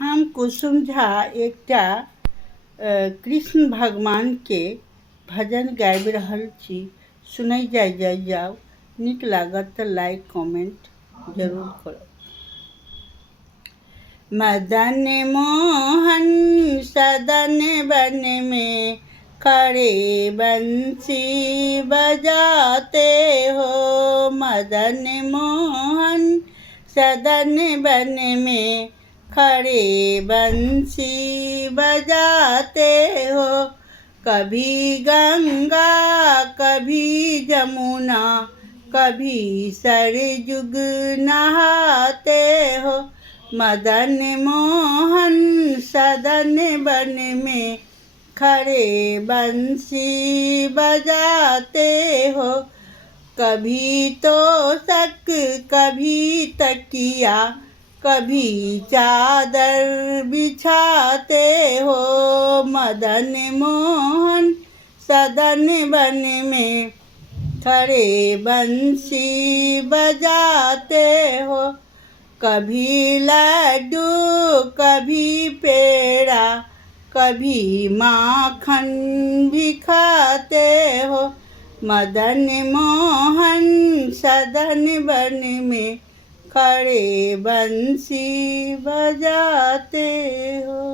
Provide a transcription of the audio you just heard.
हम कुसुम झा एकटा कृष्ण भगवान के भजन गाबि रहल छी। सुनै जाओ। नीक लागत तऽ लाइक कमेंट जरूर करब। मदन मोहन सदन बन में खड़े बंसी बजाते हो। मदन मोहन सदन बन में खड़े बंसी बजाते हो। कभी गंगा कभी जमुना कभी सरजुग नहाते हो। मदन मोहन सदन बन में खड़े बंसी बजाते हो। कभी तोशक कभी तकिया कभी चादर बिछाते हो। मदन मोहन सदन बन में खड़े बंसी बजाते हो। कभी लड्डू कभी पेड़ा कभी माखन भी खाते हो। मदन मोहन सदन बन में खड़े बंसी बजाते हो।